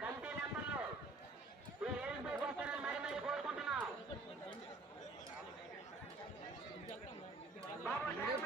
Committee నెంబర్లు ఏం పేరుకొస్తారని మరి మరి కోరుకుంటున్నాం బాబు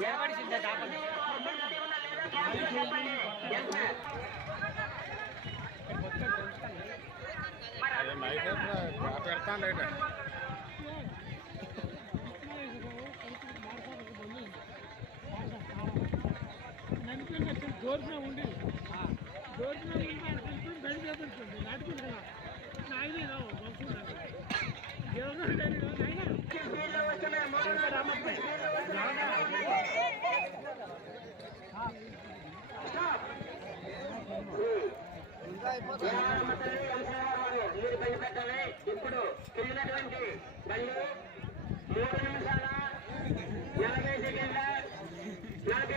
ఏర్పాటు చేసిన దాపండి పెడతాను లేట గోర్న ఉండి. గోర్న ఉండి బయట చేస్తుంది నాటుకుంటున్నా నాయనే మీరు భయపెట్టాలి ఇప్పుడు తిరిగినటువంటి మళ్ళీ మూడు నిమిషాల నలభై సెకండ్ల నలభై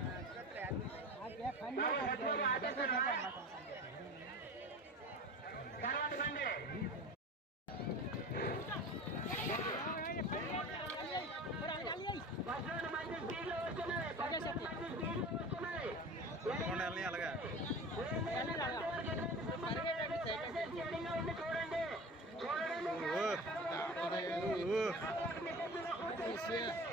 అలాగా. చూడండి చూడండి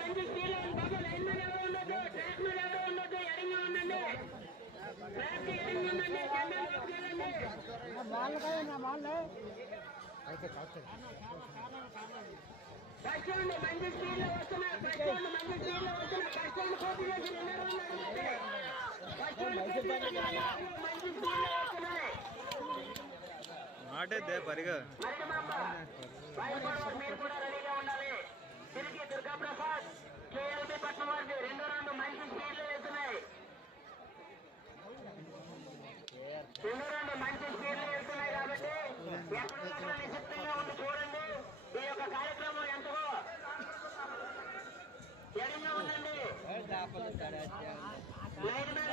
మంచి స్పీడ్ బాబు లైన్ మీద ఎవరు ఉండొద్దు ట్రాక్ మీద ఎవరు ఉండొద్దు ఎడంగా ఉండండి ట్రాక్ ఎడంగా ఉండండి జెండా లోపలికి వెళ్ళండి మంచి స్పీడ్ వస్తున్నా ప్రశ్నలు మంచి స్పీడ్ వస్తున్నా ప్రశ్నలు పోటీ చేసి నిన్న మంచి స్పీడ్ వస్తున్నాయి నాటేద్దే పరిగా. తిరిగి దుర్గా ప్రసాద్ కేఎల్బి పట్నం వారికి రెండు రెండు మంచి స్పీడ్లు వెళ్తున్నాయి రెండు రెండు మంచి స్పీడ్లు వెళ్తున్నాయి కాబట్టి ఎక్కడ నిశ్చితంగా ఉండి చూడండి ఈ యొక్క కార్యక్రమం ఎంతగో ఎడంగా ఉండండి లైన్ మీద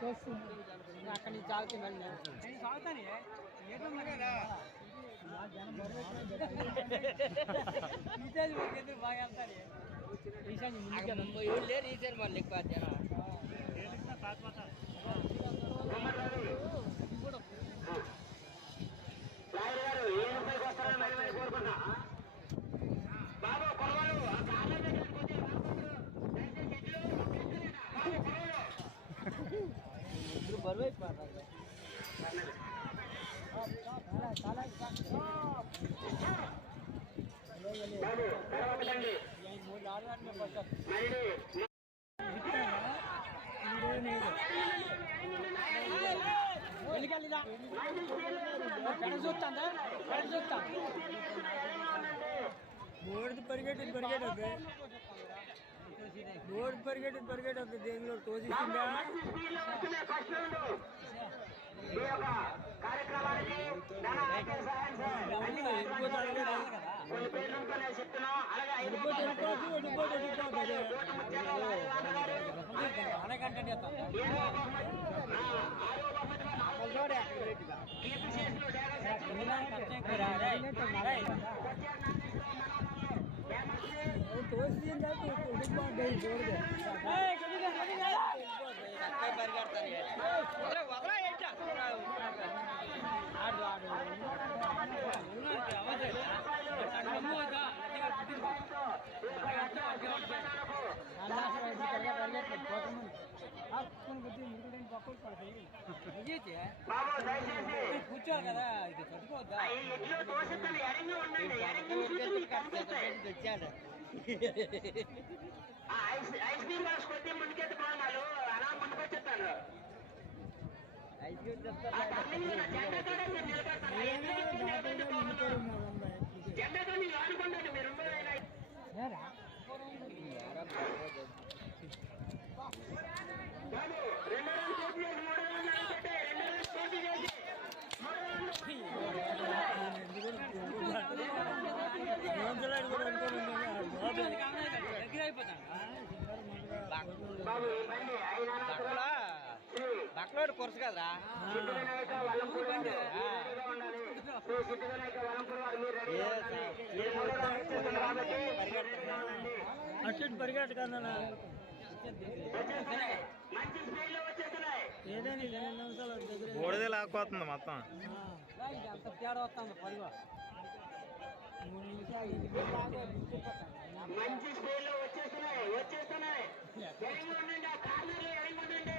తోస్తుంది. అక్కడి నుంచి చాలుతుంది మళ్ళీ. రీఛార్జ్ బాగా వెళ్తారు రీఛార్జ్ లేరు రీఛార్జ్ మళ్ళీ ఎక్కువ జనం రోడ్ పరిగెట్టు పరిగెట్టద్దు దేనిలో తోసిస్తుందా కార్యక్రమానికి అలాగే Aduh, aduh, ice cream box కొద్ది ముందుకెత్తి బాగున్నాడు అలా ముందుకొచ్చేస్తాను. జెండాతో మీరు ఆడుకుంటాను మీరు అటు పరిగెట్టు కదన్నా మొత్తం. మంచి స్పీడ్లో వచ్చేస్తున్నాయి వచ్చేస్తున్నాయి ఉండండి ఆ కార్నర్లో ఉండండి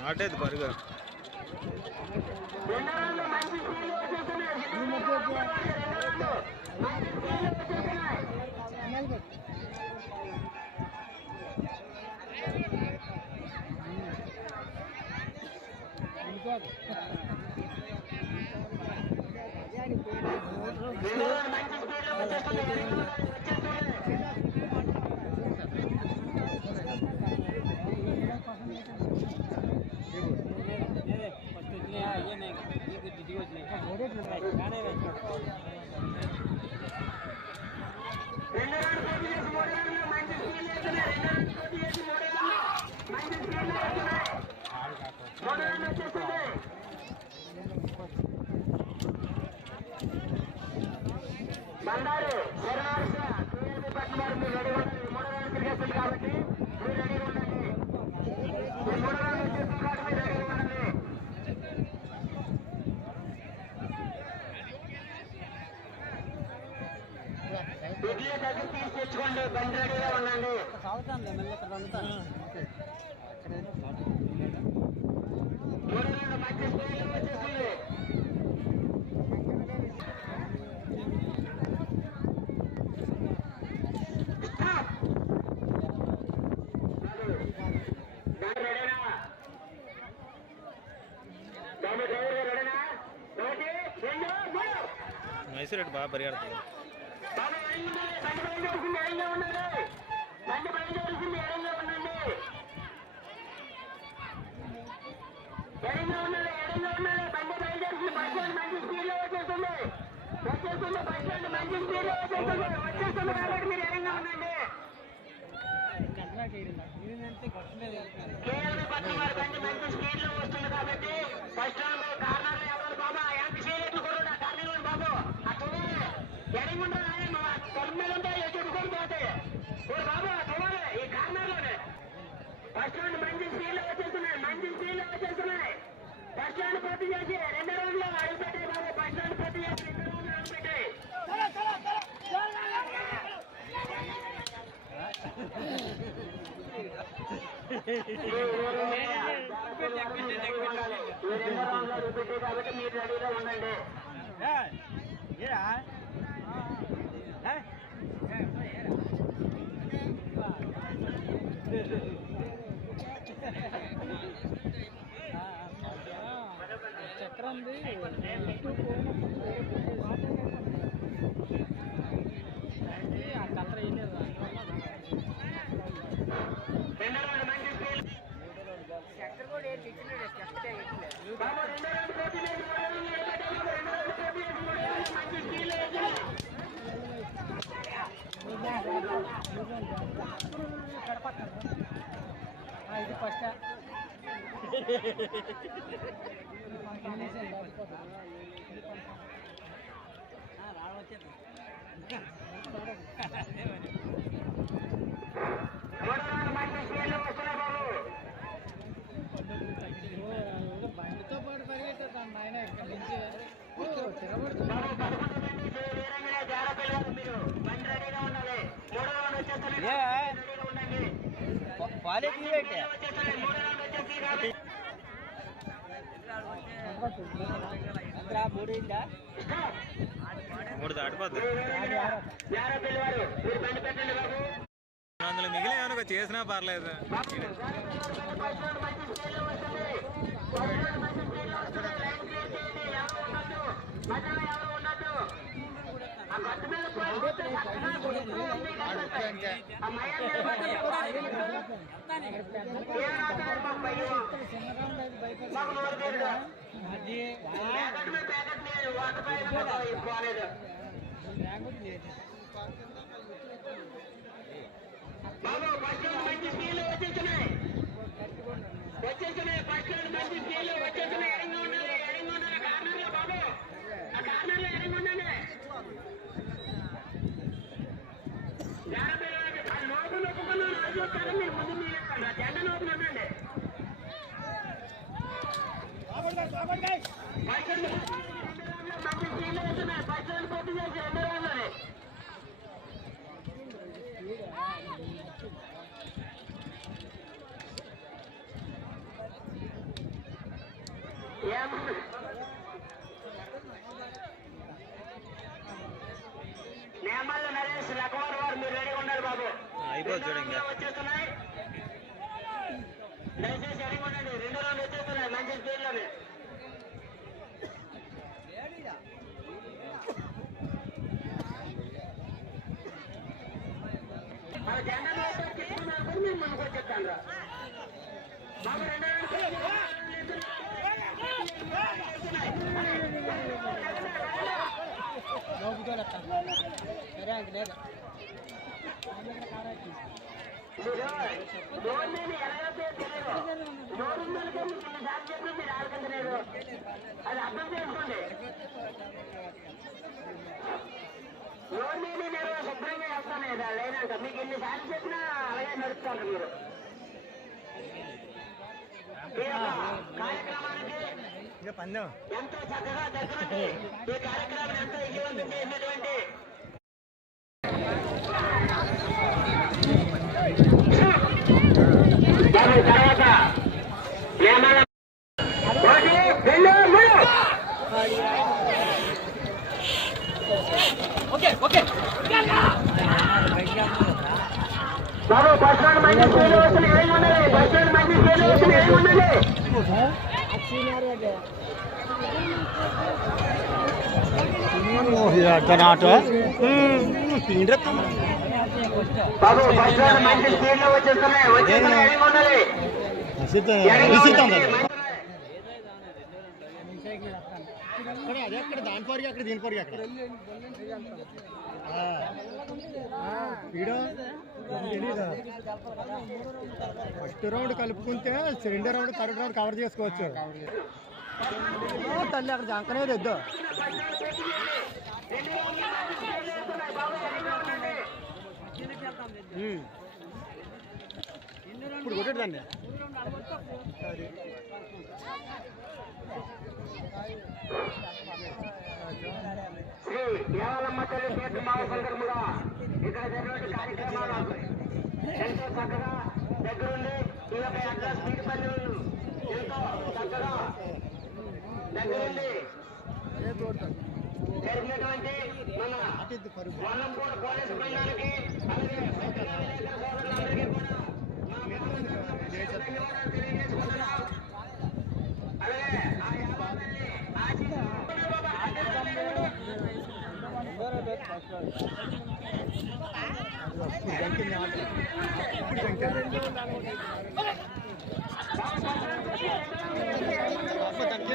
நாட்டே இது பாருங்க. মডেল মেসেজ రేవంత్ రెడ్డి బాగా పరిగెడుతుంది. వచ్చేస్తుంది పైసలు మంచి స్పీడ్లో వచ్చేస్తుంది వచ్చేస్తుంది కాబట్టి మీరు ఎడంగా ఉండండి కేరళ పట్ల వారి బండి మంచి స్పీడ్లో వస్తుంది కాబట్టి ఫస్ట్ రౌండ్ కర్మీలంతా ఏ పోతాయి. ఓ బాబు చూడాలి ఈ కార్నర్లోనే ఫస్ట్ రౌండ్ మంచి సీన్లు వచ్చేస్తున్నాయి మంచి సీన్లు వచ్చేస్తున్నాయి. ఫస్ట్ రౌండ్ పూర్తి చేసి రెండో రౌండ్లో అడుగు పెట్టాయి బాబు ఫస్ట్ రౌండ్ పూర్తి చేసి రెండో రౌండ్ అడుగు పెట్టాయి కాబట్టి మీరు రెడీగా ఉండండి ఇది ఫస్ట్. బండితో పాటు పరిగెత్తాను ఆయన ఇక్కడ నుంచి. తిరగబడుతున్నాను. క్వాలిటీ అందులో మిగిలిన ఏమైనా చేసినా పర్లేదు. బాబు బస్సు మంచి స్కీలు వచ్చేసినాయి చూడండి దయచేసి అడిగి రెండు రోజులు వచ్చేస్తున్నాయి మంచి స్పీడ్లోనే మన జెండర్ చెప్తున్నారు సరే అంక లేదా అది అర్థం లోన్ మీద నేను శుభ్రంగా లేదా లేదంట మీకు ఇన్నిసార్లు చెప్పినా అలాగే నడుపుతారు మీరు ఎంతో చక్కగా దగ్గరుండి ఈ కార్యక్రమాన్ని ఎంతో విజయవంతం చేసినటువంటి దాని తర్వాత ఏమన్నా ఒకటి రెండు మూడు బాబు బస్ స్టాండ్ మంచి స్కూల్ వస్తుంది ఏమి ఉండాలి బస్ స్టాండ్ మంచి స్కూల్ వస్తుంది ఏమి ఉండాలి బాబు బస్ స్టాండ్ మంచి స్పీడ్లో వచ్చేస్తున్నాయి. వచ్చేస్తున్నాయి ఏమి ఉండాలి. అక్కడ దాని అక్కడ దీని అక్కడ ఫస్ట్ రౌండ్ కలుపుకుంటే రెండో రౌండ్ థర్డ్ రౌండ్ కవర్ చేసుకోవచ్చు తల్లి అక్కడ జంకనే వద్దు ఇప్పుడు కొట్టాడు దాన్ని శ్రీ దేవాలమ్మ తల్లి చేతి మావ సందర్భంగా ఇక్కడ జరిగినటువంటి కార్యక్రమాలు ఎంతో చక్కగా దగ్గరుండి ఈ యొక్క ఎట్లా స్పీడ్ పల్లెలు ఎంతో చక్కగా దగ్గరుండి జరిగినటువంటి మన వల్లంపూర్ పోలీసు బృందానికి అలాగే పత్రికా సోదరులందరికీ కూడా మా ధన్యవాదాలు తెలియజేసుకుంటున్నాం అలాగే ఆ యాభై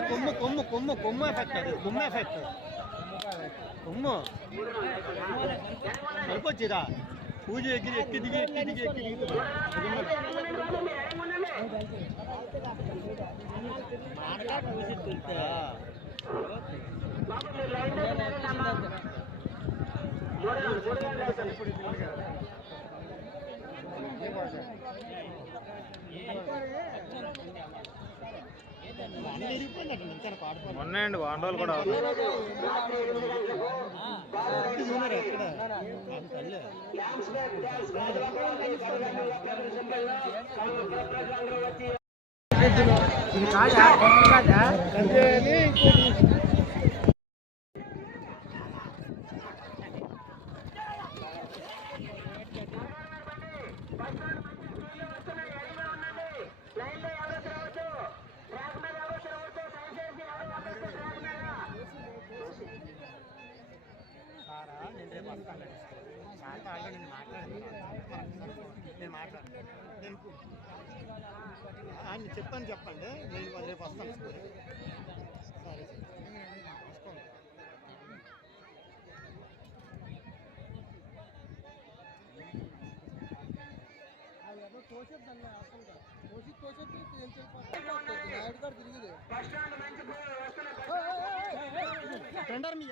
కొమ్ము కొమ్ము కొమ్ము కొమ్ము ఎఫెక్ట్ అది ఎఫెక్ట్ కొమ్ము కలిపొచ్చిరా పూజ ఎగిరి ఎక్కి దిగి ఎక్కి దిగి ఎక్కి దిగి మొన్న అండి వాండోలు కూడా అవుతుంది. ఎక్కడ తల్లి లైన్లో ఎవరు తిరగవచ్చు ట్రాక్ మీద ఎవరు తిరగవచ్చు దయచేసి ఎవరు అడ్డొస్తే ట్రాక్ మీద సారా నేను రేపు వస్తాను సార్తో ఆల్రెడీ నేను మాట్లాడాను నేను మాట్లాడాను నేను ఆయన చెప్పని చెప్పండి. నేను రేపు వస్తాను స్కూల్ సరే వస్తాను టెండర్ మీ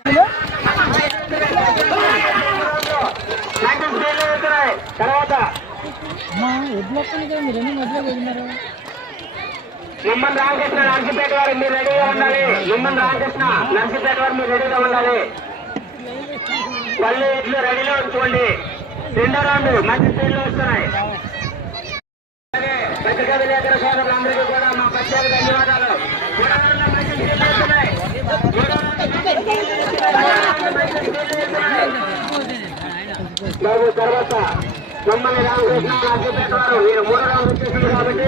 మీరు ఎన్ని మధ్యలో వెళ్ళినారు నిమ్మన్ రామకృష్ణ నర్సిపేట వారు మీరు రెడీగా ఉండాలి. నిమ్మన్ రామకృష్ణ నర్సిపేట వారు మీరు రెడీగా ఉండాలి. పళ్ళు ఇట్లు రెడీలో ఉంచుకోండి. రెండో రౌండ్ మంచి స్పీడ్లో వస్తున్నాయి. అలాగే విలేకరుల సోదరులందరికీ కూడా మా ప్రత్యేక ధన్యవాదాలు. బాబు తర్వాత మమ్మల్ని రామకృష్ణ నర్సిపేట వారు మీరు మూడో రౌండ్ వచ్చేసింది కాబట్టి